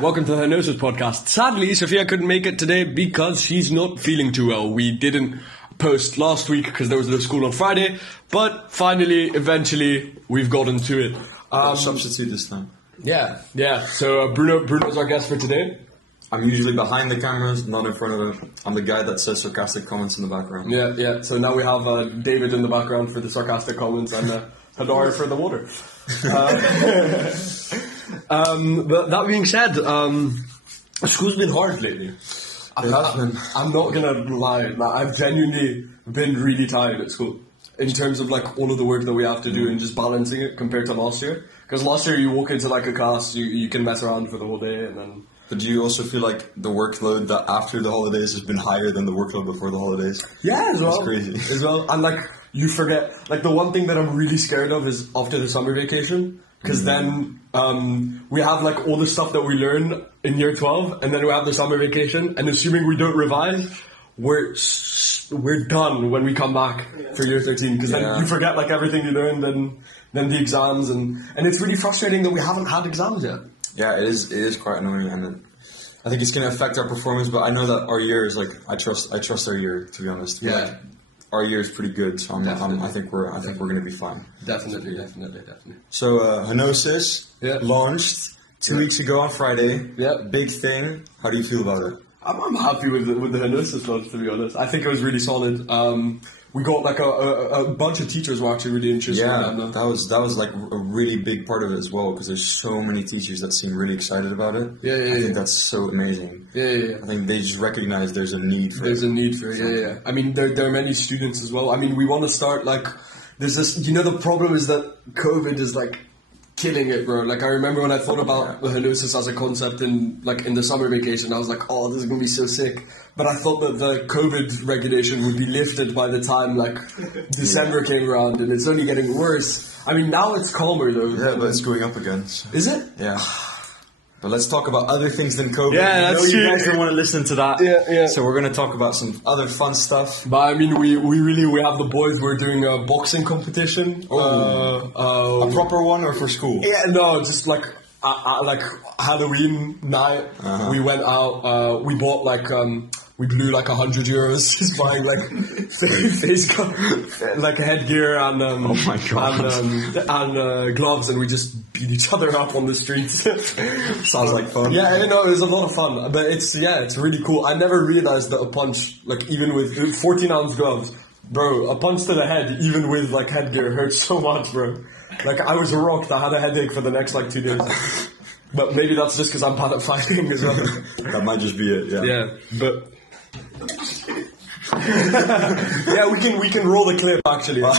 welcome to the HENOSIS Podcast. Sadly, Sophia couldn't make it today because she's not feeling too well. We didn't post last week because there was no school on Friday, but finally, eventually, we've gotten to it. Substitute this time. Yeah. So Bruno's our guest for today. I'm usually behind the cameras, not in front of it. I'm the guy that says sarcastic comments in the background. Yeah. So now we have David in the background for the sarcastic comments and Hadar for the water. But that being said, school's been hard lately. I'm not gonna lie, I've genuinely been really tired at school in terms of like all of the work that we have to do and just balancing it compared to last year. Because last year you walk into like a class, you can mess around for the whole day and then... But do you also feel like the workload that after the holidays has been higher than the workload before the holidays? Yeah, as well. It's crazy. As well. And like, you forget, like the one thing that I'm really scared of is after the summer vacation. Because then we have like all the stuff that we learn in year 12 and then we have the summer vacation. And assuming we don't revise, we're done when we come back for year 13. Because then you forget like everything you learned, then the exams. And it's really frustrating that we haven't had exams yet. Yeah, it is quite annoying, and I think it's going to affect our performance. But I know that our year is like I trust our year, to be honest. Yeah, like, our year is pretty good, so I think we're going to be fine. Definitely. So HENOSIS launched 2 weeks ago on Friday. Yeah, big thing. How do you feel about it? I'm happy with the HENOSIS launch, to be honest. I think it was really solid. We got like a bunch of teachers were actually really interested in that. That was like a really big part of it as well, because there's so many teachers that seem really excited about it. I think that's so amazing. Yeah. I think they just recognize there's a need for it. Yeah. I mean, there are many students as well. I mean, we want to start like, there's this, the problem is that COVID is like killing it, bro. Like, I remember when I thought about the HENOSIS as a concept in the summer vacation, I was like, oh, this is going to be so sick. But I thought that the COVID regulation would be lifted by the time, like, December came around, and it's only getting worse. I mean, now it's calmer, though. Yeah, but it's going up again. So. Is it? Yeah. But let's talk about other things than COVID. Yeah, that's true. You guys don't want to listen to that. Yeah. So we're going to talk about some other fun stuff. But I mean, we have the boys. We're doing a boxing competition. A proper one or for school? Yeah, no, just like Halloween night. We went out. We bought like we blew like €100 just buying like face like headgear and oh my god and gloves, and we just beat each other up on the streets. Sounds like fun. Yeah, it was a lot of fun, but it's really cool. I never realized that a punch, like even with 14-ounce gloves, bro, a punch to the head, even with like headgear, hurts so much, bro. Like I was rocked. I had a headache for the next like 2 days. But maybe that's just because I'm bad at fighting as well. That might just be it. Yeah, but. Yeah, we can roll the clip actually. I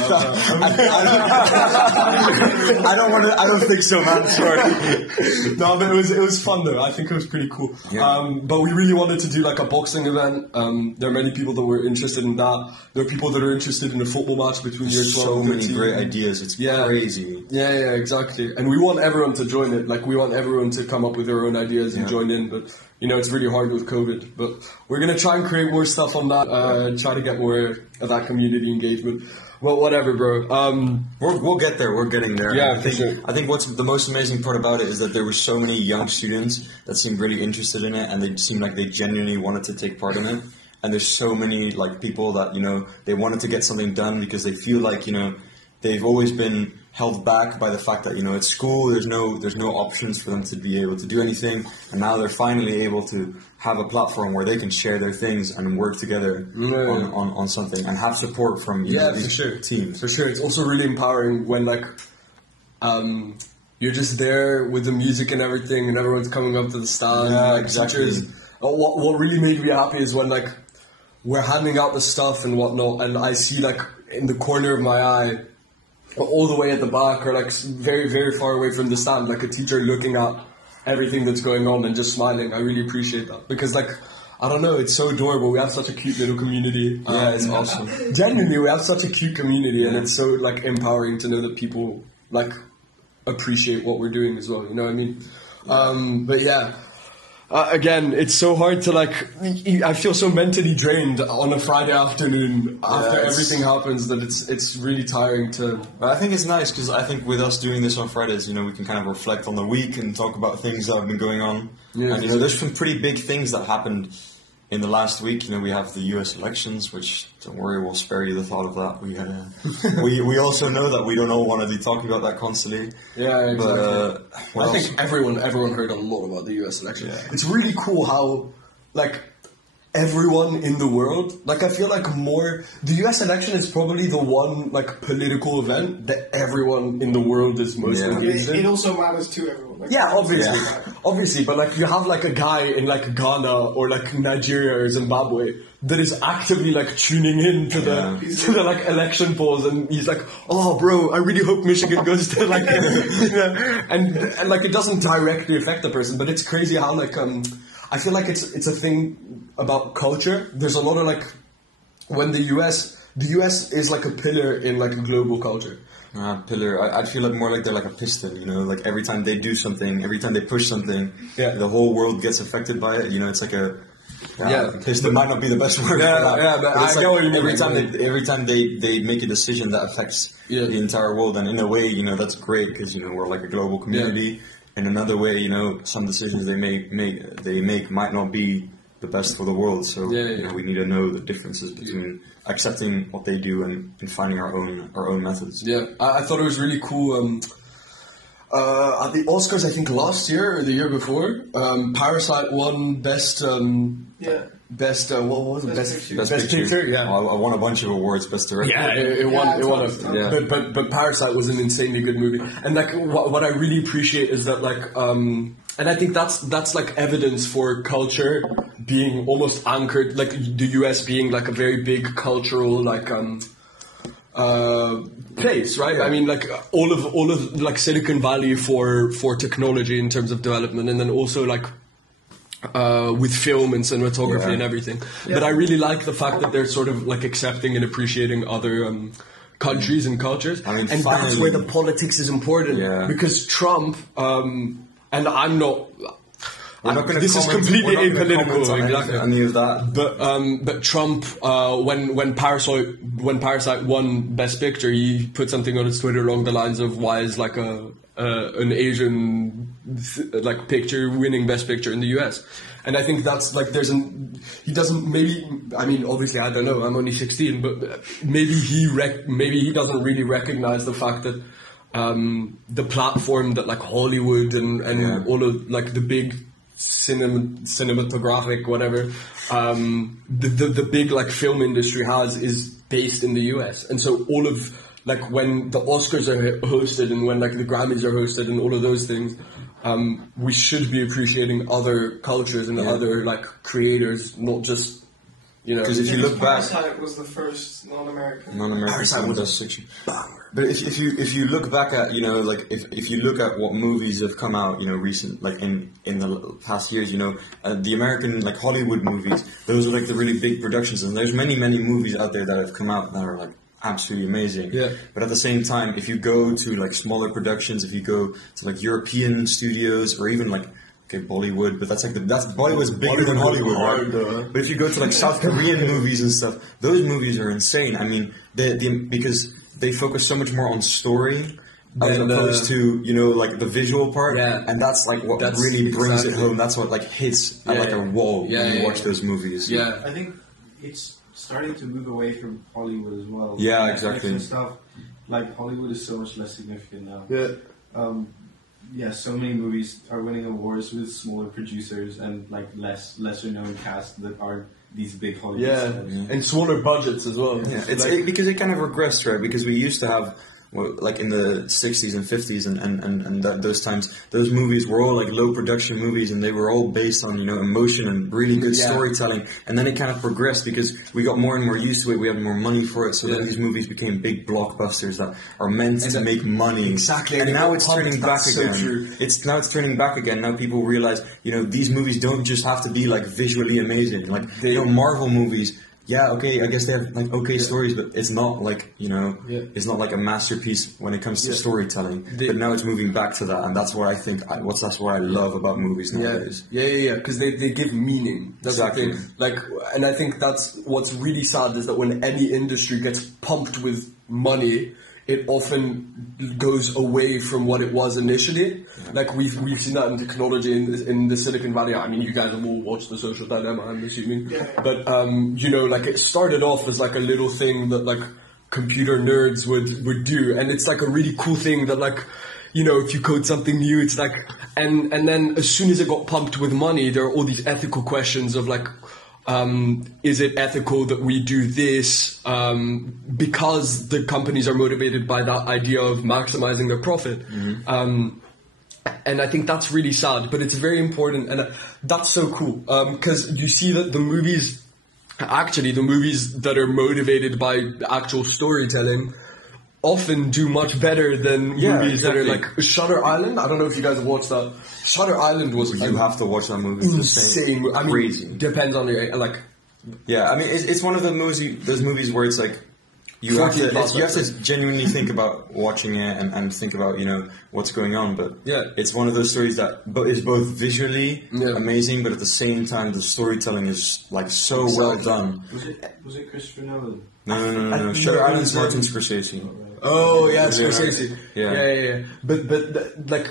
don't think so, man. Sorry. No, but it was fun though. I think it was pretty cool. Yeah. But we really wanted to do like a boxing event. There are many people that were interested in that. There are people that are interested in a football match between year 12 so and 13. many great ideas. It's crazy. Yeah, exactly. And we want everyone to join it. Like we want everyone to come up with their own ideas and join in. But it's really hard with COVID. But we're gonna try and create more stuff on that. Try to get more of that community engagement. Well, whatever, bro. We'll get there. We're getting there. Yeah, I think what's the most amazing part about it is that there were so many young students that seemed really interested in it, and they seemed like they genuinely wanted to take part in it. And there's so many like people that they wanted to get something done because they feel like they've always been held back by the fact that at school there's no options for them to be able to do anything, and now they're finally able to have a platform where they can share their things and work together on something and have support from these teams. For sure, it's also really empowering when like you're just there with the music and everything, and everyone's coming up to the stand. Yeah, exactly. What really made me happy is when like we're handing out the stuff and whatnot, and I see like in the corner of my eye, all the way at the back or like very, very far away from the stand, like a teacher looking at everything that's going on and just smiling. I really appreciate that because like, I don't know, it's so adorable. We have such a cute little community. Yeah, it's awesome. Genuinely, we have such a cute community and it's so like empowering to know that people like appreciate what we're doing as well. You know what I mean? But yeah. Again, it's so hard to like, I feel so mentally drained on a Friday afternoon after everything happens that it's really tiring to... But I think it's nice because I think with us doing this on Fridays, we can kind of reflect on the week and talk about things that have been going on. Yeah. And there's some pretty big things that happened in the last week. We have the U.S. elections, which, don't worry, we'll spare you the thought of that. We also know that we don't all want to be talking about that constantly. Yeah, exactly. But, I think everyone heard a lot about the U.S. election. Yeah. It's really cool how, like, everyone in the world, like, I feel like the U.S. election is probably the one, like, political event that everyone in the world is most engaged in. It also matters to everyone. Like, Yeah, obviously, but like you have like a guy in like Ghana or like Nigeria or Zimbabwe that is actively like tuning in to the like election polls, and he's like, oh bro, I really hope Michigan goes to like, and like it doesn't directly affect the person, but it's crazy how like I feel like it's a thing about culture. There's a lot of like when the US is like a pillar in like a global culture. Pillar. I feel like more like they're like a piston, like every time they do something, every time they push something, the whole world gets affected by it. It's like a piston might not be the best word. But I know what you mean. Every time they make a decision that affects the entire world, and in a way, that's great because we're like a global community. In another way, some decisions they make might not be the best for the world. So we need to know the differences between accepting what they do and finding our own methods. Yeah, I thought it was really cool. At the Oscars, I think last year or the year before, Parasite won best. Best what was it? Best picture. Yeah, I won a bunch of awards. Best director. Yeah, it won. But Parasite was an insanely good movie. And like what I really appreciate is that like and I think that's like evidence for culture being almost anchored, like the US being like a very big cultural like place, right? I mean, like all of like Silicon Valley for technology in terms of development, and then also like with film and cinematography and everything. But I really like the fact that they're sort of like accepting and appreciating other countries and cultures. I mean, and that's where the politics is important, because Trump, and I'm not. This is completely apolitical, exactly. Any of that. But Trump, when Parasite won Best Picture, he put something on his Twitter along the lines of, "Why is like an Asian like picture winning Best Picture in the US?" And I think that's like he doesn't, maybe, I mean, obviously I don't know, I'm only 16, but maybe he doesn't really recognize the fact that the platform that like Hollywood and all of like the big cinematographic whatever the big like film industry has is based in the US, and so all of like when the Oscars are hosted and when like the Grammys are hosted and all of those things, we should be appreciating other cultures and other like creators, not just because if you look back, Parasite was the first non-American film Best Picture. But if you look back at like if you look at what movies have come out recent, like in the past years, the American like Hollywood movies, those are like the really big productions, and there's many movies out there that have come out that are like absolutely amazing. Yeah. But at the same time, if you go to like smaller productions, if you go to like European studios or even like Bollywood, but that's Bollywood's bigger than Hollywood, right? But if you go to like South Korean movies and stuff, those movies are insane. I mean, because they focus so much more on story as opposed to like the visual part, and that's like what really brings it home. That's what like hits at like a wall when you watch those movies. Yeah, I think it's starting to move away from Hollywood as well. Yeah, like, exactly. Stuff like Hollywood is so much less significant now. Yeah. So many movies are winning awards with smaller producers and like lesser known cast that aren't these big Hollywood stars. And smaller budgets as well. Yeah, it's like, because it kind of regressed, right? Because we used to have, like in the 60s and 50s and those times, those movies were all like low production movies, and they were all based on emotion and really good storytelling. And then it kind of progressed because we got more and more used to it. We had more money for it, so then these movies became big blockbusters that are meant to make money. Exactly. And now it's turning back again. It's turning back again. Now people realize these movies don't just have to be like visually amazing. Like Marvel movies. Yeah, okay, I guess they have like okay stories, but it's not like, it's not like a masterpiece when it comes to storytelling. But now it's moving back to that, and that's what I think, that's what I love about movies nowadays. Yeah, because they give meaning. That's exactly. the thing. Like, and I think that's what's really sad is that when any industry gets pumped with money, it often goes away from what it was initially. Like we've seen that in technology in the Silicon Valley. I mean, you guys have all watched The Social Dilemma, I'm assuming. Yeah. But you know, like it started off as like a little thing that like computer nerds would do, and it's like a really cool thing that like, you know, if you code something new, it's like, and then as soon as it got pumped with money, there are all these ethical questions of like, is it ethical that we do this because the companies are motivated by that idea of maximizing their profit? And I think that's really sad, but it's very important, and that's so cool because you see that the movies that are motivated by actual storytelling often do much better than movies that are like Shutter Island. I don't know if you guys have watched that. Shutter Island was You have to watch that movie. insane. I mean, crazy. Depends on your like. Yeah, I mean, it's one of those movies where it's like you have to genuinely think about watching it and think about, you know, what's going on. But it's one of those stories that is both visually amazing, but at the same time the storytelling is like so well done. Was it Christopher Nolan? No. Shutter Island's Martin Scorsese. Oh yeah, Scorsese. Yeah. But like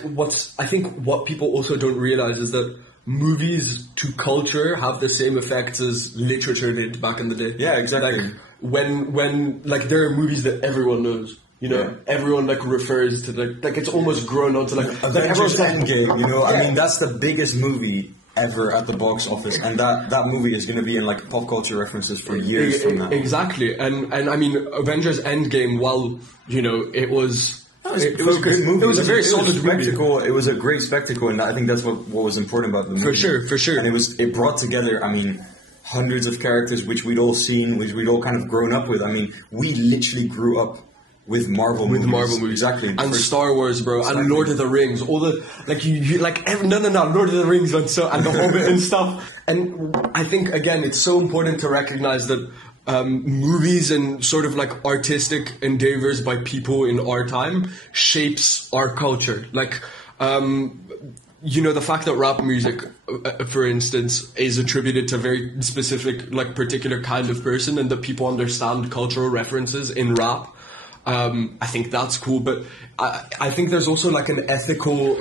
I think what people also don't realize is that movies to culture have the same effects as literature did back in the day. Yeah, exactly. Like when like there are movies that everyone knows. You know, everyone like refers to like it's almost grown onto like Avengers Endgame. You know, I mean that's the biggest movie ever at the box office, and that movie is going to be in like pop culture references for years from now. Exactly, and I mean Avengers Endgame, while you know it was. It was a great movie. It was a very solid spectacle. It was a great spectacle, and I think that's what was important about the movie. For sure. And it brought together, I mean, hundreds of characters which we'd all seen, which we'd all kind of grown up with. I mean, we literally grew up with Marvel movies. Exactly. And Star Wars, bro, and Lord of the Rings, all the like Lord of the Rings and The Hobbit and stuff. And I think again, it's so important to recognize that movies and sort of like artistic endeavors by people in our time shapes our culture. Like, you know, the fact that rap music, for instance, is attributed to a very specific, like, particular kind of person, and that people understand cultural references in rap. I think that's cool, but I think there's also like an ethical.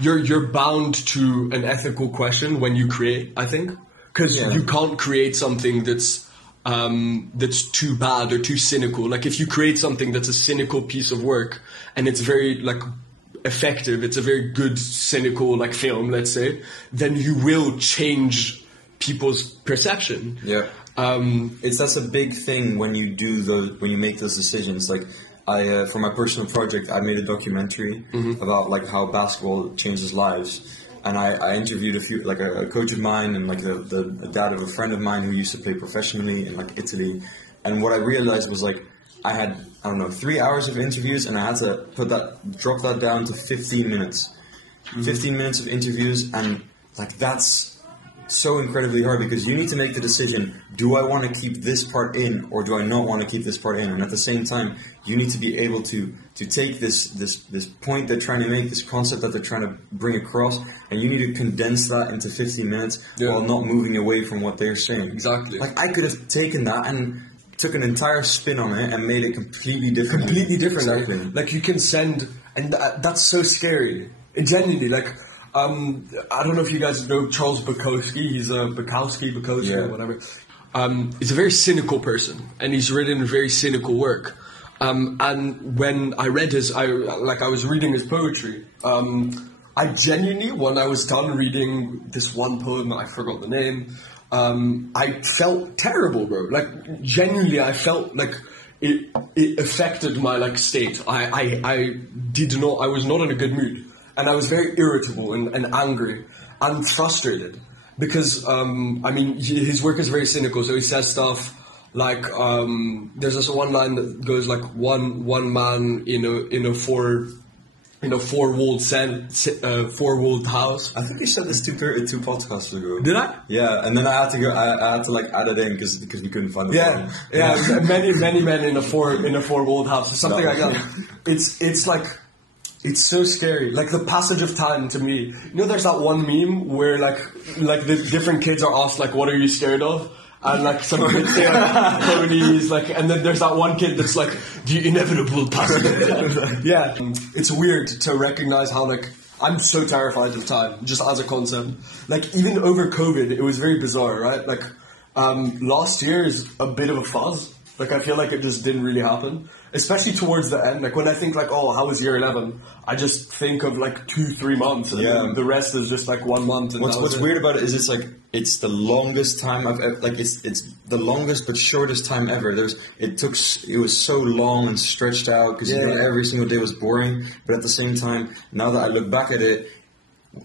You're bound to an ethical question when you create. I think. Because you can't create something that's too bad or too cynical. Like if you create something that's a cynical piece of work and it's very like effective, it's a very good cynical like film, let's say, then you will change people's perception. Yeah. That's a big thing when you make those decisions. Like for my personal project, I made a documentary about like how basketball changes lives. And I interviewed a few, like a coach of mine and like the dad of a friend of mine who used to play professionally in like Italy. And what I realized was like I had, 3 hours of interviews, and I had to drop that down to 15 minutes. 15 minutes of interviews, and like that's so incredibly hard because you need to make the decision, do I want to keep this part in or do I not want to keep this part in? And at the same time, you need to be able to take this point they're trying to make, this concept that they're trying to bring across, and you need to condense that into 15 minutes while not moving away from what they're saying. Exactly. Like I could have taken that and took an entire spin on it and made it completely different. Exactly. Like you can send, and that's so scary. Genuinely, like, I don't know if you guys know Charles Bukowski. He's Bukowski or whatever. He's a very cynical person, and he's written very cynical work. And when I read I was reading his poetry. I genuinely, when I was done reading this one poem, I forgot the name. I felt terrible, bro. Like genuinely, I felt like it affected my like state. I was not in a good mood. And I was very irritable and angry and frustrated because, his work is very cynical. So he says stuff like, there's this one line that goes like one man in a four-walled house. I think we said this two podcasts ago. Did I? Yeah, and then I had to like add it in because we couldn't find it. Yeah. many men in a four-walled house or something like that. It's like. It's so scary. Like the passage of time to me. You know, there's that one meme where like the different kids are asked like, "What are you scared of?" and like some kids say like ponies, like, and then there's that one kid that's like the inevitable passing. Yeah, it's weird to recognize how like I'm so terrified of time just as a concept. Like even over COVID, it was very bizarre, right? Like last year is a bit of a fuzz. Like I feel like it just didn't really happen, especially towards the end. Like when I think like, oh, how was year 11? I just think of like 2-3 months, and then the rest is just like 1 month. And what's weird about it is it's the longest time I've ever, like it's the longest but shortest time ever. It was so long and stretched out because every single day was boring. But at the same time, now that I look back at it,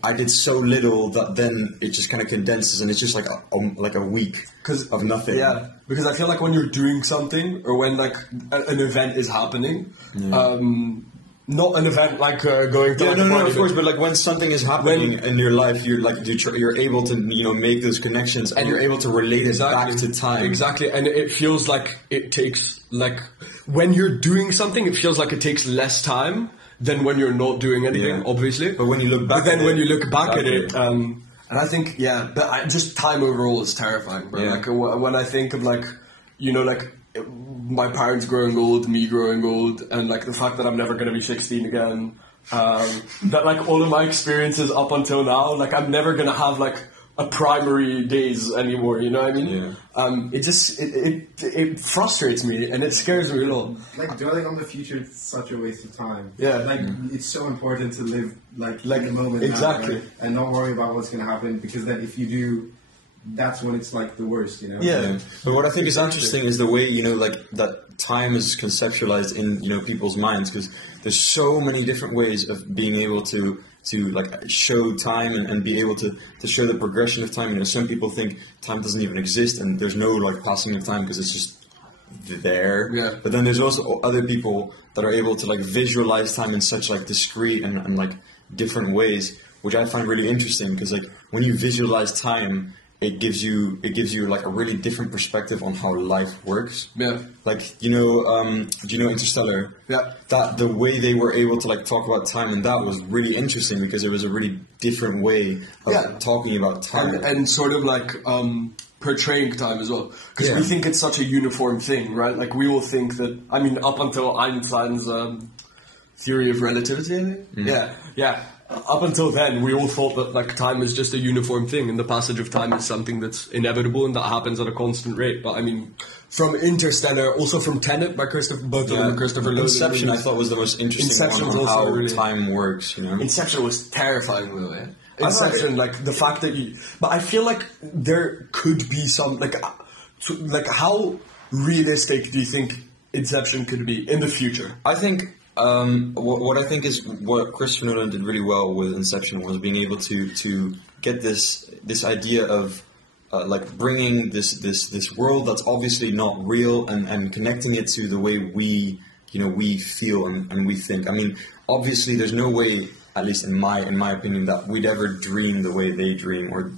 I did so little that then it just kind of condenses and it's just like a week of nothing. Yeah, because I feel like when you're doing something or when like an event is happening, not an event like going to of course, but like when something is happening in your life, you're able to make those connections and you're able to relate it back to time. Exactly, and it feels like it takes like when you're doing something, it feels like it takes less time than when you're not doing anything, obviously. But when you look back when you look back at it, and I think, but just time overall is terrifying, bro. Like, when I think of, like, like, my parents growing old, me growing old, and, like, the fact that I'm never going to be 16 again, that, like, all of my experiences up until now, like, I'm never going to have, like, a primary days anymore, you know what I mean? It frustrates me and it scares me a lot. Like dwelling on the future is such a waste of time. Yeah. Like it's so important to live like in the moment. Exactly. Now, right? And not worry about what's going to happen, because then if you do, that's when it's like the worst, you know? Yeah. But what I think is interesting is the way, like that time is conceptualized in, people's minds, because there's so many different ways of being able to like show time and be able to show the progression of time. Some people think time doesn't even exist and there's no like passing of time because it's just there. Yeah. But then there's also other people that are able to like visualize time in such like discrete and like different ways, which I find really interesting, because like when you visualize time, it gives you like a really different perspective on how life works. Yeah. Like, do you know Interstellar? Yeah. That the way they were able to like talk about time, and that was really interesting because it was a really different way of talking about time. And sort of like portraying time as well. Because we think it's such a uniform thing, right? Like we will think that, I mean, up until Einstein's theory of relativity, I think? Mm-hmm. Yeah. Up until then, we all thought that like time is just a uniform thing, and the passage of time is something that's inevitable and that happens at a constant rate. But I mean, from Interstellar, also from Tenet by Christopher Nolan. Inception, I thought was the most interesting one on how time works. Inception was terrifying, by the way. Inception, like the fact that but I feel like there could be some like how realistic do you think Inception could be in the future? I think. What I think is what Christopher Nolan did really well with Inception was being able to get this idea of like bringing this world that's obviously not real and connecting it to the way we feel and we think. I mean, obviously there's no way, at least in my opinion, that we'd ever dream the way they dream, or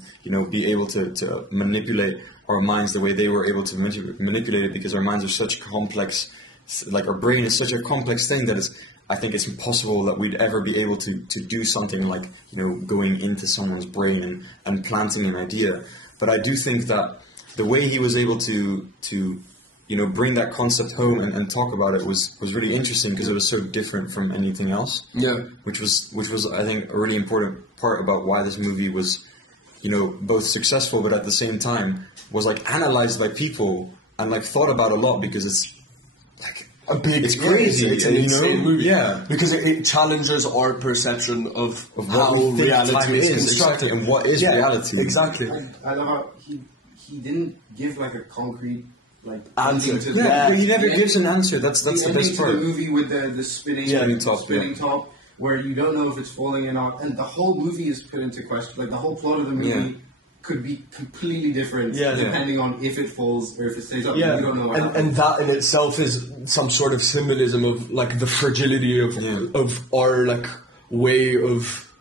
be able to manipulate our minds the way they were able to manipulate it, because our minds are such complex. Like our brain is such a complex thing that I think it's impossible that we'd ever be able to do something like going into someone's brain and planting an idea. But I do think that the way he was able to bring that concept home and talk about it was really interesting, because it was so different from anything else. Yeah, which was I think a really important part about why this movie was both successful, but at the same time was like analyzed by people and like thought about a lot, because it's like it's crazy. It's an insane movie. Yeah, because it challenges our perception of how reality is constructed and what is reality. Exactly. I love how he didn't give like a concrete like answer to but he never gives an answer. That's the best part. The movie with the spinning top, where you don't know if it's falling or not, and the whole movie is put into question. Like the whole plot of the movie could be completely different depending on if it falls or if it stays up. Yeah, you don't know. And that in itself is some sort of symbolism of like the fragility of our like way of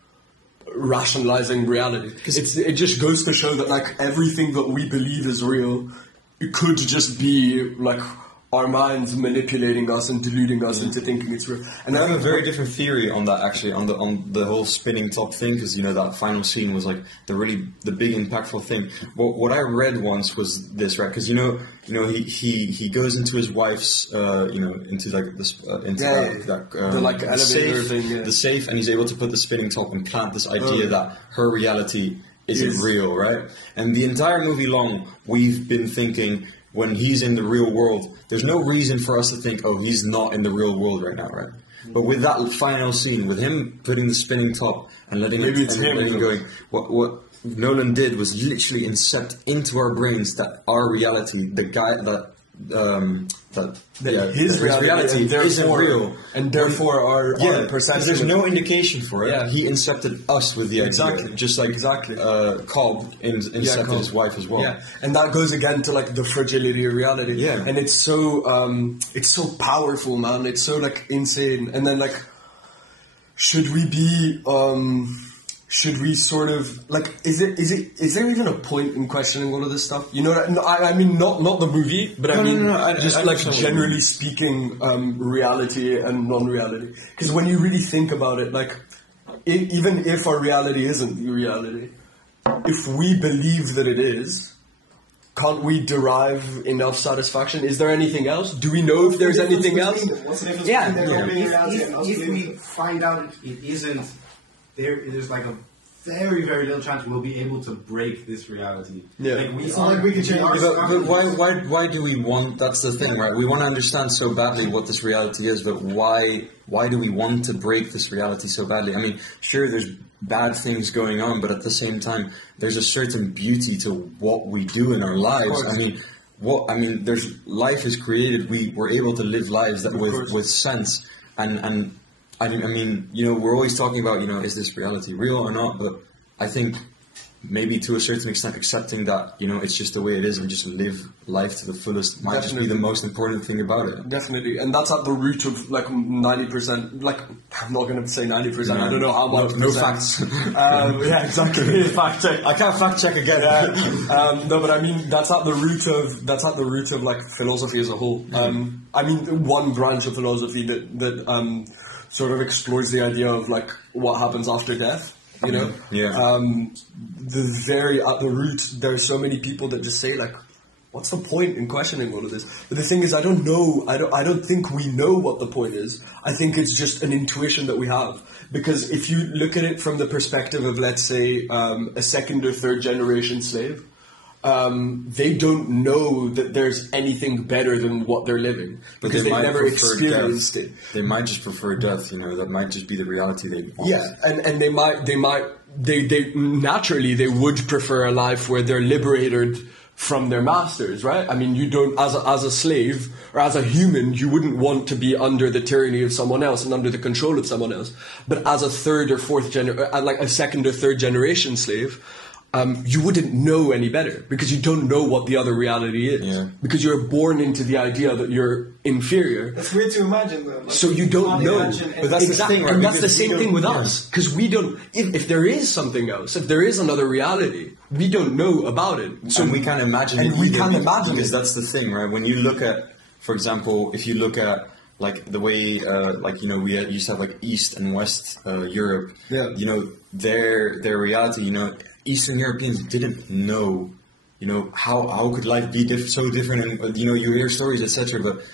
rationalizing reality. It just goes to show that like everything that we believe is real, it could just be like our minds manipulating us and deluding us into thinking it's real. And I have a very different theory on that, actually, on the whole spinning top thing, because that final scene was like the big impactful thing. What I read once was this, right? Because he goes into his wife's into like this the like elevator safe, thing, the safe, and he's able to put the spinning top and plant this idea that her reality isn't real, right? And the entire movie long, we've been thinking, when he's in the real world, there's no reason for us to think, oh, he's not in the real world right now, right? But with that final scene, with him putting the spinning top and letting it going, what Nolan did was literally incept into our brains that our reality, the guy his reality isn't real, and therefore our perception. There's no indication for it. Yeah. He incepted us with the idea, just like Cobb incepted his wife as well. Yeah, and that goes again to like the fragility of reality. Yeah, and it's so powerful, man. It's so like insane. And then like, should we sort of like? Is there even a point in questioning all of this stuff? I mean, not the movie, but generally speaking, reality and non-reality. Because when you really think about it, like, even if our reality isn't the reality, if we believe that it is, can't we derive enough satisfaction? Is there anything else? Do we know if there's anything else? What's the difference if we find out it isn't. There's like a very, very little chance we'll be able to break this reality. Yeah. Like we can change but why do we want? That's the thing, right? We want to understand so badly what this reality is, but why do we want to break this reality so badly? I mean, sure, there's bad things going on, but at the same time, there's a certain beauty to what we do in our lives. There's life is created. We're able to live lives that with sense and. I mean, we're always talking about, is this reality real or not? But I think maybe to a certain extent accepting that, it's just the way it is and just live life to the fullest might just be the most important thing about it. Definitely. And that's at the root of like 90%, like, I'm not going to say 90%, I don't know how much. No facts. Yeah, exactly. Fact check. I can't fact check again. No, but I mean, that's at the root of like philosophy as a whole. I mean, one branch of philosophy that sort of explores the idea of like what happens after death, Yeah. The very at the root, there are so many people that just say like, what's the point in questioning all of this? But the thing is, I don't know. I don't think we know what the point is. I think it's just an intuition that we have. Because if you look at it from the perspective of, let's say, a second or third generation slave, they don't know that there's anything better than what they're living because they never experienced it. They might just prefer death, that might just be the reality they want. Yeah, and they naturally they would prefer a life where they're liberated from their masters, right? I mean, you don't, as a slave or as a human, you wouldn't want to be under the tyranny of someone else and under the control of someone else. But as a third or fourth like a second or third generation slave, you wouldn't know any better because you don't know what the other reality is. Yeah. Because you're born into the idea that you're inferior. It's weird to imagine, though. Like, so you don't know. But that's the thing, right? And that's the same thing with us. Because we don't, if there is something else, if there is another reality, we don't know about it. So we can't imagine it. We can't imagine because that's the thing, right? When you look at, for example, if you look at like the way, we used to have like East and West Europe. Yeah. Their reality, Eastern Europeans didn't know, how could life be so different, and you hear stories, etc. But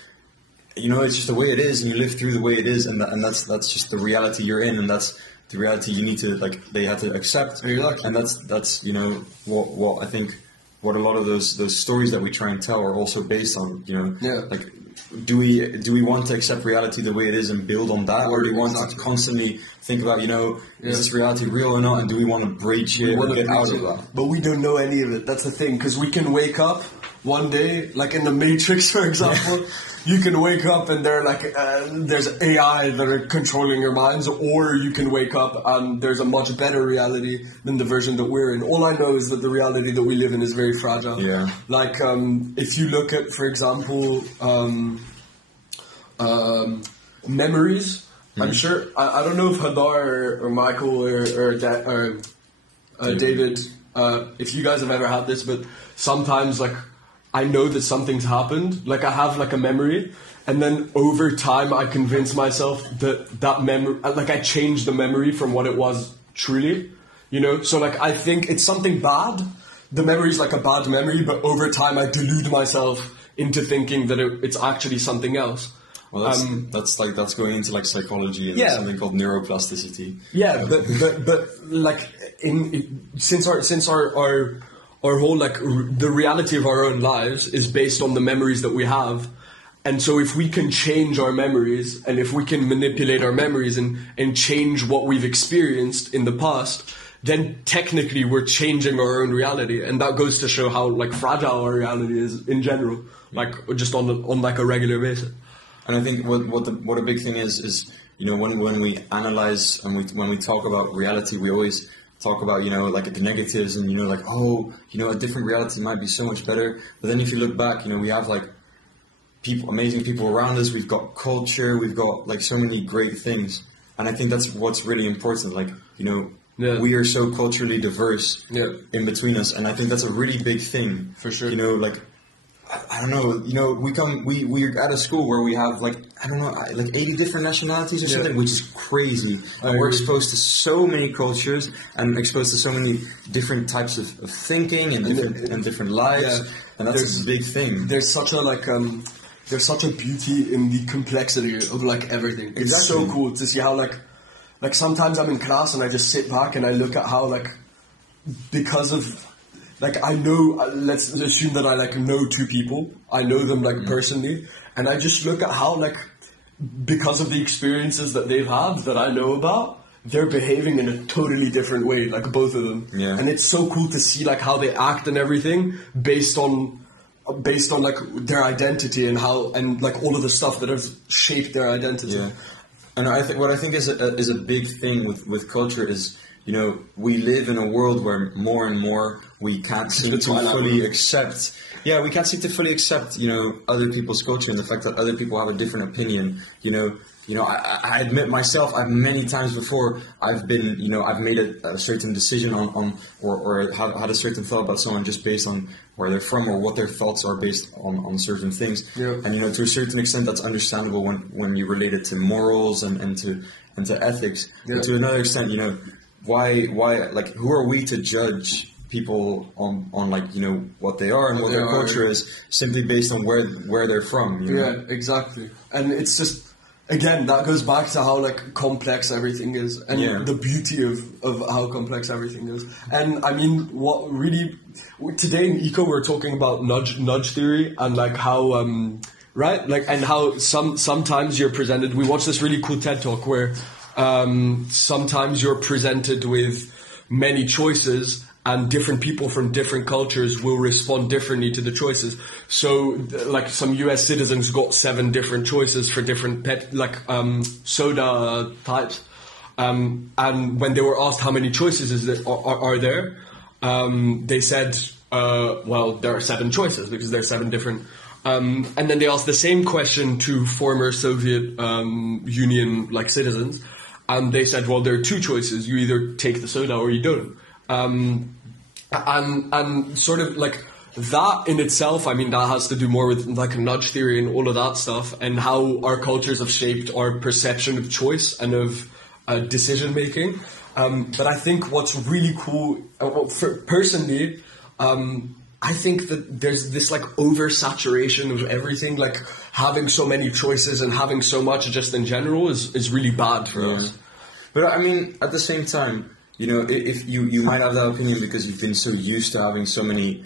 it's just the way it is, and you live through the way it is, and that's just the reality you're in, and that's the reality you need to they had to accept, exactly. And that's what I think what a lot of those stories that we try and tell are also based on, like. Do we want to accept reality the way it is and build on that, or do we want to constantly think about, is this reality real or not, and do we want to breach it or get out of that? But we don't know any of it. That's the thing, because we can wake up one day, like in the Matrix, for example, you can wake up and there's AI that are controlling your minds, or you can wake up and there's a much better reality than the version that we're in. All I know is that the reality that we live in is very fragile. Yeah. Like, if you look at, for example, memories, I'm sure, I don't know if Hadar or Michael or David, if you guys have ever had this, but sometimes like I know that something's happened. Like I have like a memory, and then over time I convince myself that memory, like I change the memory from what it was truly, you know. So like I think it's something bad. The memory is like a bad memory, but over time I delude myself into thinking that it's actually something else. Well, that's going into like psychology and something called neuroplasticity. Yeah, but like since our whole like the reality of our own lives is based on the memories that we have, and so if we can change our memories and if we can manipulate our memories and change what we've experienced in the past, then technically we're changing our own reality, and that goes to show how like fragile our reality is in general, like just on like a regular basis. And I think what a big thing is you know when we analyze and when we talk about reality, we always talk about, you know, like the negatives and, you know, like, oh, you know, a different reality might be so much better. But then if you look back, you know, we have like amazing people around us. We've got culture. We've got like so many great things. And I think that's what's really important. Like, you know, we are so culturally diverse in between us. And I think that's a really big thing. For sure. You know, like, I don't know, you know, we're at a school where we have like, I don't know, like 80 different nationalities or something, which is crazy. And we're exposed to so many cultures and exposed to so many different types of thinking and different lives. Yeah. And that's a big thing. There's such a like, there's such a beauty in the complexity of like everything. It's so cool to see how like sometimes I'm in class and I just sit back and I look at how like, because of, like I know, let's assume that I like know two people. I know them like personally, and I just look at how like because of the experiences that they've had that I know about, they're behaving in a totally different way, like both of them. Yeah. And it's so cool to see like how they act and everything based on like their identity and how and like all of the stuff that has shaped their identity. Yeah. And what I think is a big thing with culture is, you know, we live in a world where more and more we can't seem to fully accept. Yeah, we can't seem to fully accept, you know, other people's culture and the fact that other people have a different opinion. You know, I admit myself, I've many times before, I've been, you know, I've made a certain decision on or had a certain thought about someone just based on where they're from or what their thoughts are based on certain things. Yeah. And, you know, to a certain extent, that's understandable when you relate it to morals and to ethics. Yeah. But to another extent, you know, why, like, who are we to judge people on like, you know, what they are and what their culture is simply based on where they're from, you know? Yeah, exactly. And it's just, again, that goes back to how, like, complex everything is and the beauty of how complex everything is. And, I mean, what really, today in Eco, we're talking about nudge theory and, like, how, right? Like, and how sometimes you're presented, we watched this really cool TED Talk where sometimes you're presented with many choices and different people from different cultures will respond differently to the choices. So, like, some US citizens got 7 different choices for different soda types. And when they were asked how many choices are there, they said, well, there are 7 choices because there are 7 different. And then they asked the same question to former Soviet Union, like, citizens. And they said, well, there are 2 choices. You either take the soda or you don't. And sort of like that in itself, I mean, that has to do more with like nudge theory and all of that stuff and how our cultures have shaped our perception of choice and of decision making. But I think what's really cool, personally, I think that there's this like oversaturation of everything, like having so many choices and having so much just in general is really bad for us. But I mean, at the same time, you know, if you might have that opinion because you've been so used to having so many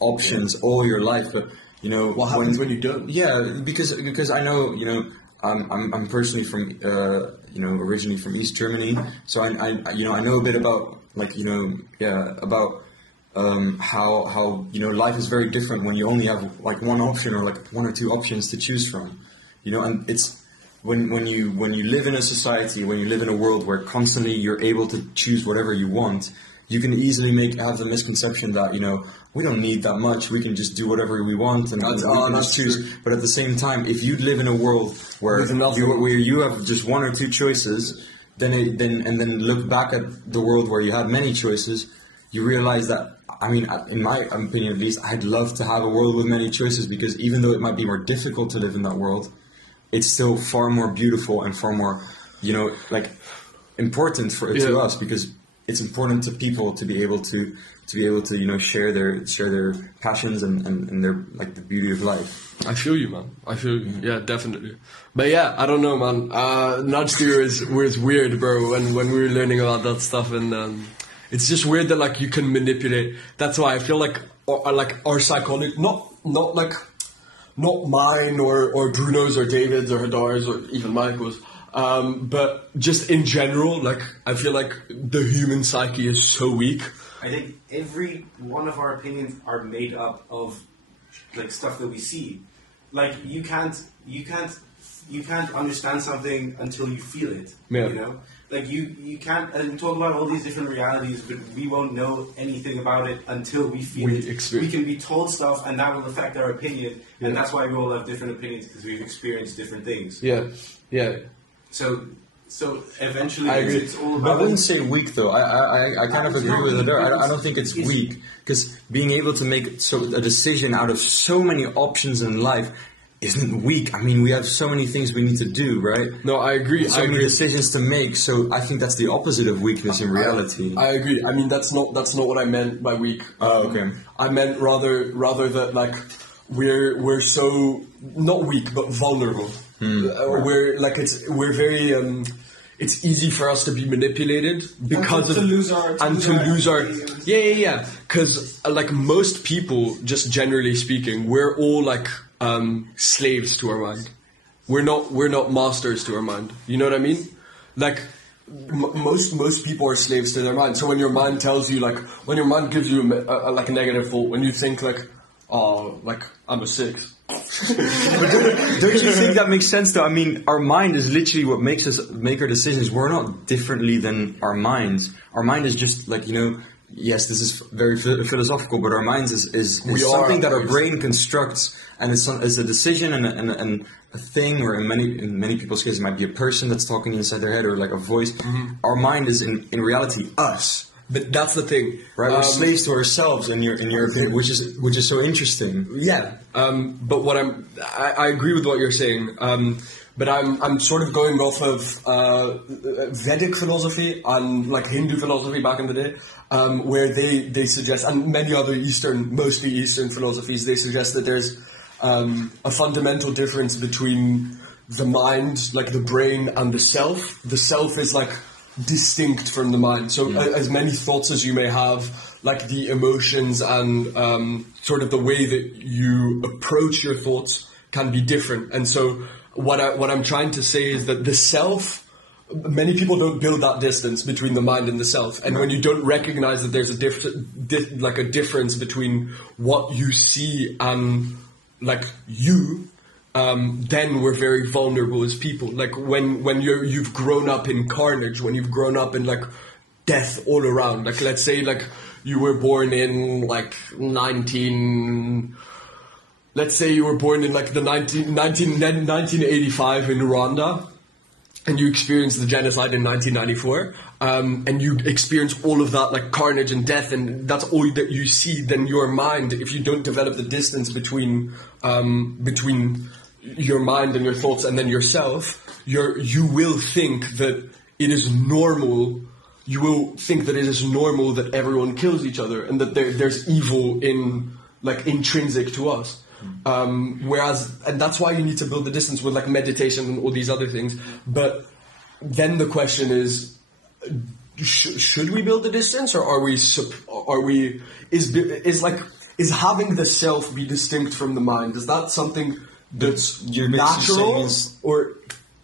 options all your life, but you know, what happens when you don't? Yeah, because I know, you know, I'm personally from you know, originally from East Germany, so I you know, I know a bit about like, you know, about how you know, life is very different when you only have like one option or like 1 or 2 options to choose from, you know, and it's when you live in a society, when you live in a world where constantly you're able to choose whatever you want, you can easily have the misconception that, you know, we don't need that much, we can just do whatever we want and we can just choose. True. But at the same time, if you live in a world where you have just 1 or 2 choices, then look back at the world where you had many choices, you realize that I mean, in my opinion at least, I'd love to have a world with many choices, because even though it might be more difficult to live in that world, it's still far more beautiful and far more, like important to us, because it's important to people to be able to share their passions and their like the beauty of life. I feel you, man. I feel you. Yeah, definitely. But yeah, I don't know, man. Nudge theory was weird, bro. When we were learning about that stuff, and it's just weird that like you can manipulate. That's why I feel like our psychology, not mine or Bruno's or David's or Hadar's or even Michael's. But just in general, like I feel like the human psyche is so weak. I think every one of our opinions are made up of like stuff that we see. Like you can't understand something until you feel it. Yeah. You know, like you can't. And we talk about all these different realities, but we won't know anything about it until we feel it. We can be told stuff, and that will affect our opinion. And that's why we all have different opinions, because we've experienced different things. Yeah. Yeah. So eventually, I agree. it's all about. I wouldn't say weak though. I kind of agree with it. I don't think it's weak, because being able to make a decision out of so many options in life isn't weak. I mean, we have so many things we need to do, right? No, I agree. So many decisions to make. So I think that's the opposite of weakness in reality. I agree. I mean, that's not what I meant by weak. Oh, okay. I meant rather that like we're so not weak but vulnerable. We're very it's easy for us to be manipulated because to lose our because like most people, just generally speaking, we're all like slaves to our mind. We're not masters to our mind. You know what I mean? Like most people are slaves to their mind. So when your mind tells you, like, when your mind gives you a negative thought, when you think like, oh, like I'm a 6. But don't you think that makes sense though? I mean, our mind is literally what makes us make our decisions. We're not differently than our minds. Our mind is just like, yes, this is very philosophical, but our minds is something that our brain constructs, and it's a decision and a thing, or in many people's cases it might be a person that's talking inside their head, or like a voice. Mm-hmm. Our mind is in reality us. But that's the thing, right? We're slaves to ourselves, in your opinion, which is so interesting. Yeah. But I agree with what you're saying. But I'm sort of going off of Vedic philosophy and like Hindu philosophy back in the day, where they suggest, and many other mostly Eastern philosophies, they suggest that there's a fundamental difference between the mind, like the brain, and the self. The self is like distinct from the mind. So as many thoughts as you may have, like the emotions and sort of the way that you approach your thoughts can be different. And so what I'm trying to say is that the self, many people don't build that distance between the mind and the self. And when you don't recognize that there's a difference between what you see and like you, then we're very vulnerable as people. Like when you've grown up in carnage, when you've grown up in like death all around. Like let's say like you were born in like 1985 in Rwanda, and you experienced the genocide in 1994, and you experience all of that like carnage and death, and that's all that you see. Then your mind, if you don't develop the distance between your mind and your thoughts and then yourself, you will think that it is normal. You will think that it is normal that everyone kills each other, and that there's evil intrinsic to us. And that's why you need to build the distance with like meditation and all these other things. But then the question is, should we build the distance, or is having the self be distinct from the mind? Is that something that's natural, or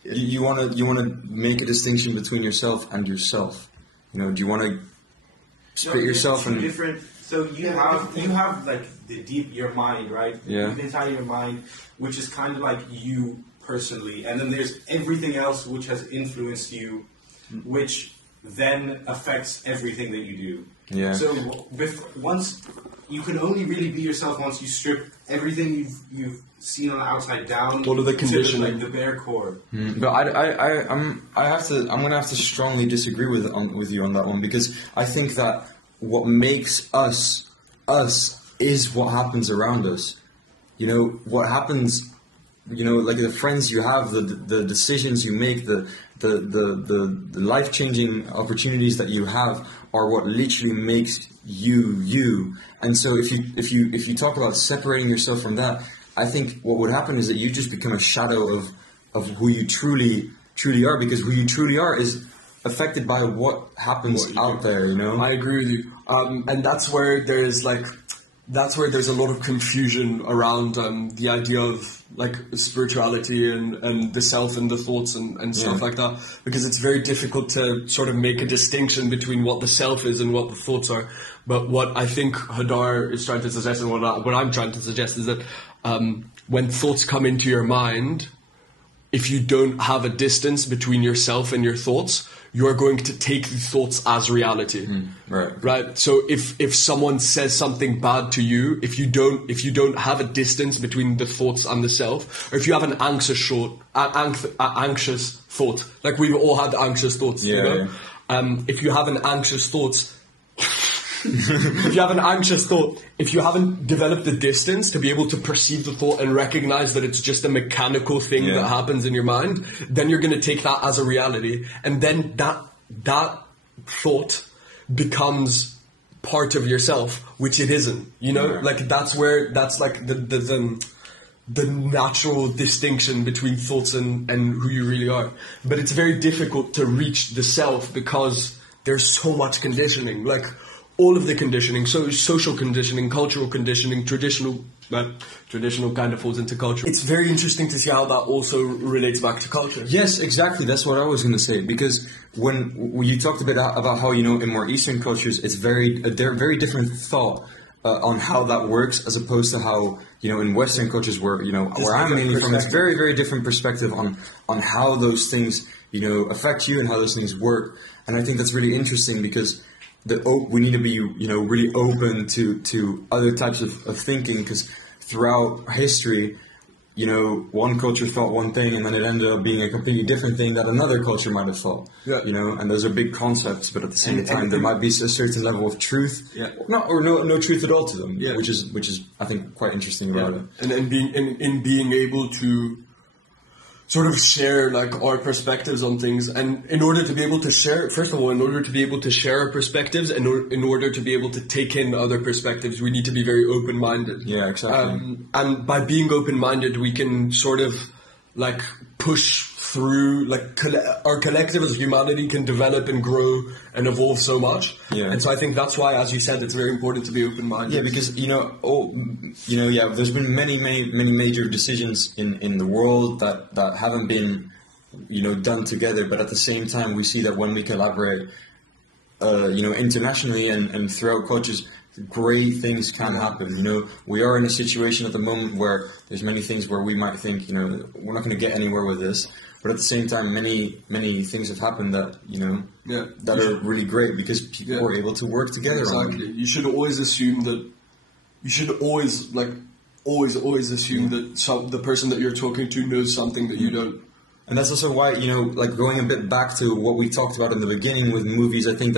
you want to make a distinction between yourself and yourself? Do you want to split yourself and different? So you have like your mind, right? Yeah. The entire mind, which is kind of like you personally, and then there's everything else which has influenced you, which then affects everything that you do. Yeah. So once you can only really be yourself once you strip everything you've seen on the outside down, all of the conditioning, like the bare core. But I'm gonna have to strongly disagree with you on that one, because I think that what makes us us is what happens around us. You know, what happens, you know, like the friends you have, the decisions you make, the life-changing opportunities that you have are what literally makes you. And so if you talk about separating yourself from that, I think what would happen is that you just become a shadow of who you truly are, because who you truly are is affected by what happens out there, you know? I agree with you. And that's where there's a lot of confusion around the idea of like spirituality and the self and the thoughts and stuff like that, because it's very difficult to sort of make a distinction between what the self is and what the thoughts are. But what I think Hadar is trying to suggest, and what I'm trying to suggest, is that when thoughts come into your mind, if you don't have a distance between yourself and your thoughts, you're going to take the thoughts as reality. Right. So if someone says something bad to you, if you don't have a distance between the thoughts and the self, or if you have an anxious thought, like we've all had anxious thoughts, you know? If you have an anxious thoughts, if you have an anxious thought, if you haven't developed the distance to be able to perceive the thought and recognize that it's just a mechanical thing that happens in your mind, then you're going to take that as a reality, and then that thought becomes part of yourself, which it isn't. You know, like that's like the natural distinction between thoughts and who you really are. But it's very difficult to reach the self because there's so much conditioning, like all of the conditioning, so social conditioning, cultural conditioning, traditional kind of falls into culture. It's very interesting to see how that also relates back to culture. Yes, exactly. That's what I was going to say, because when you talked a bit about how, you know, in more Eastern cultures, they're very different thought on how that works, as opposed to how, you know, in Western cultures where I'm mainly from, it's very, very different perspective on how those things, you know, affect you and how those things work. And I think that's really interesting, because we need to be, you know, really open to other types of thinking, because throughout history, you know, one culture thought one thing and then it ended up being a completely different thing that another culture might have thought. You know, and those are big concepts, but at the same time there might be a certain level of truth, or no truth at all to them, which is I think quite interesting about it. And then being able to sort of share like our perspectives on things, and in order to be able to share, first of all, in order to be able to share our perspectives, and in order to be able to take in other perspectives, we need to be very open-minded. Yeah, exactly. And by being open-minded, we can sort of like push through, like our collective as humanity can develop and grow and evolve so much. And so I think that's why, as you said, it's very important to be open-minded. Yeah, because there's been many major decisions in the world that haven't been, you know, done together, but at the same time we see that when we collaborate, you know, internationally and throughout cultures, great things can happen. You know, we are in a situation at the moment where there's many things where we might think, you know, we're not going to get anywhere with this, but at the same time, many things have happened that, you know, that are really great because people were able to work together. Exactly. You should always assume that. You should always assume that the person that you're talking to knows something that you don't. And that's also why, you know, like going a bit back to what we talked about in the beginning with movies, I think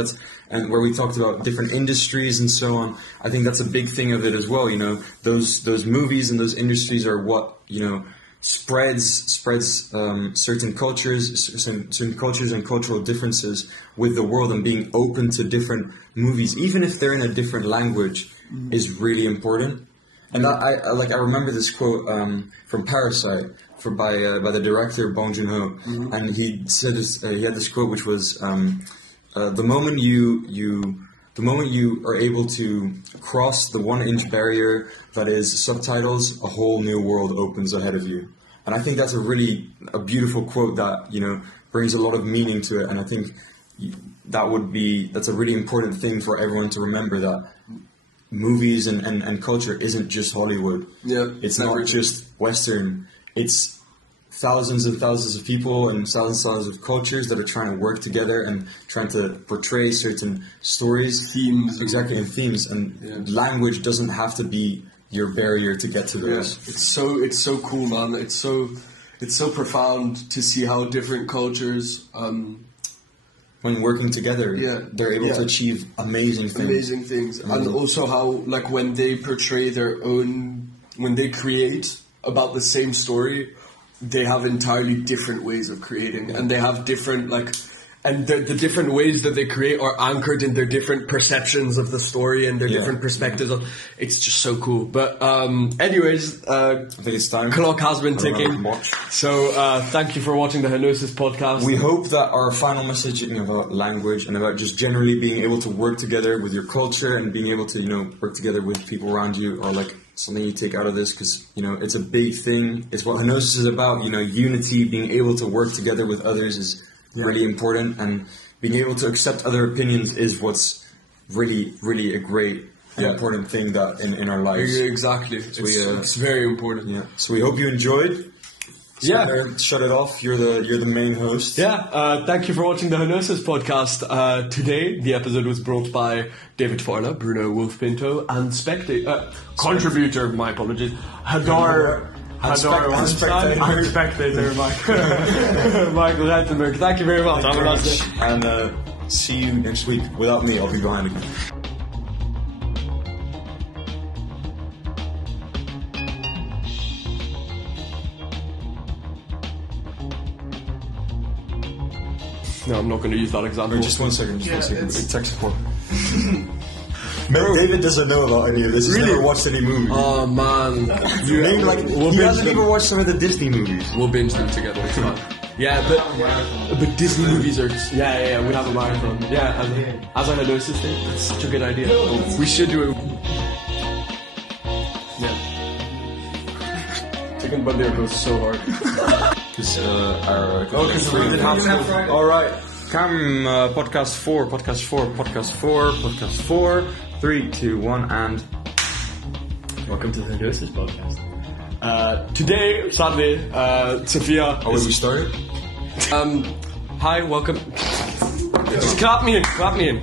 and where we talked about different industries and so on, I think that's a big thing of it as well, you know, those movies and those industries are what, you know, spreads certain cultures and cultural differences with the world, and being open to different movies, even if they're in a different language, is really important. And I remember this quote from Parasite by the director Bong Joon-ho, and he said he had this quote which was the moment you are able to cross the 1-inch barrier that is subtitles, a whole new world opens ahead of you. And I think that's a beautiful quote that, you know, brings a lot of meaning to it. And I think that's a really important thing for everyone to remember, that movies and culture isn't just Hollywood. It's not just Western. It's thousands and thousands of people and thousands of cultures that are trying to work together and trying to portray certain stories, themes, and themes. And language doesn't have to be your barrier to get to those. It's so cool, man. It's so profound to see how different cultures when working together, they're able to achieve amazing things. And also how, like, when they portray their own, when they create about the same story, they have entirely different ways of creating, and they have different, like, and the different ways that they create are anchored in their different perceptions of the story and their different perspectives. It's just so cool. But anyways, I think it's time. Clock has been ticking. So thank you for watching the HENOSIS podcast. We hope that our final messaging about language and about just generally being able to work together with your culture and being able to, you know, work together with people around you are like something you take out of this, because, you know, it's a big thing. It's what HENOSIS is about. You know, unity, being able to work together with others is really important, and being able to accept other opinions is what's really, really a great and important thing that in our lives. Exactly. So it's very important. Yeah. So we hope you enjoyed. So shut it off. You're the main host. Yeah. Thank you for watching the HENOSIS podcast. Today, the episode was brought by David Farla, Bruno Wolf-Pinto, and contributor. My apologies, Hadar. I'm spectator, Michael Rettenberg. Thank you very much. And see you next week. Without me, I'll be behind again. No, I'm not going to use that example. Just one second. It's tech support. David doesn't know about any of this. He's never watched any movies. Oh man, he hasn't even watched some of the Disney movies. We'll binge them together. It's fun. Yeah, but Disney movies are we have a marathon. Yeah, as a HENOSIS thing, that's such a good idea. We should do it. Yeah. Chicken Bandiera goes so hard. Because we didn't have to. All right. Come, podcast 4. 3, 2, 1, and welcome to the HENOSIS podcast. Today, sadly, Sophia. Oh, wait, we started? Hi, welcome. Just clap me in.